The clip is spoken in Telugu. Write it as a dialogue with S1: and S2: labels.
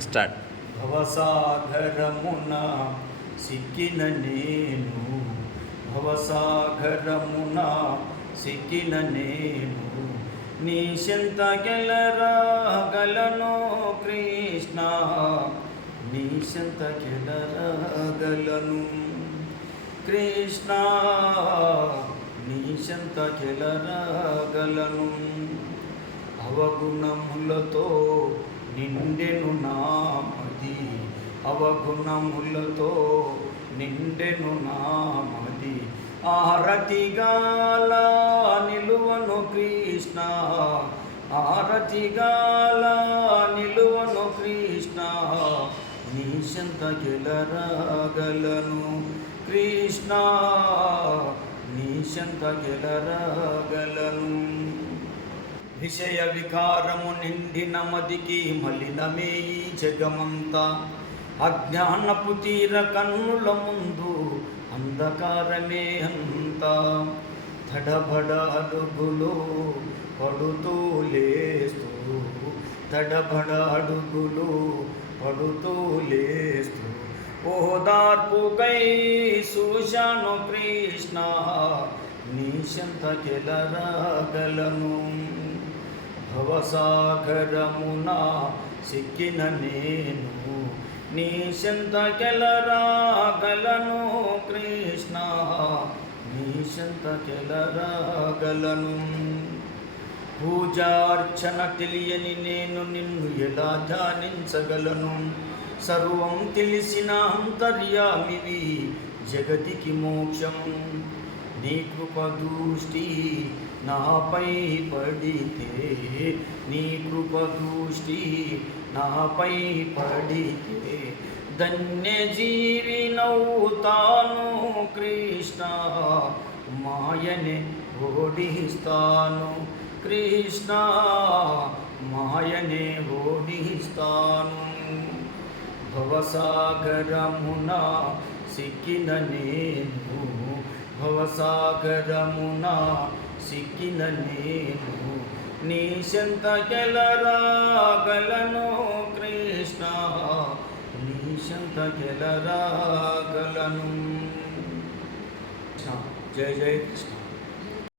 S1: స్టార్ట్.
S2: భవసాగరమున సిక్కిన నేను భవసాగరమున సిక్కిన నేను నీ చెంత గెలరాగలను కృష్ణ నీ చెంత గెలరాగలను కృష్ణ నీ చెంత గెలరాగలను అవగుణములతో నిండెను నామది అవగుణములతో నిండెను నామది ఆరతిగాల నిలువను కృష్ణ ఆరతిగాల నిలువను కృష్ణ. నీ నీశంత గెలరాగలను కృష్ణ నీ నీశంత గెలరాగలను విషయ వికారము నిండిన మదికి మలినమే ఈ జగమంతా. అజ్ఞానపు తీర కన్నుల ముందు అంధకారమే అంతా. తడబడ అడుగులు పడుతూ లేస్తూ తడబడ అడుగులు పడుతూ లేస్తూ. ఓదార్పుకై చూశాను కృష్ణ నీశంత గెలరాగలను భవసాగరమున సిక్కిన నేను. నీశంత గెలరాగలను కృష్ణ. నీశంత గెలరాగలను పూజార్చన తెలియని నేను నిన్ను ఎలా ధ్యానించగలను? సర్వం తెలిసిన అంతర్యామివి జగతికి మోక్షం. నీ కృప దృష్టి నాపై పడితే నీ కృప దృష్టి నాపై పడితే ధన్య జీవి కృష్ణ మాయని ఓడిస్తాను కృష్ణ మాయనే ఓడిస్తాను. భవసాగరమున సిక్కిన నేను భవసాగరమున సిక్కిన నేను నీ చెంత గెలరాగలను కృష్ణ. నీ చెంత గెలరాగలను జయ జయ కృష్ణ.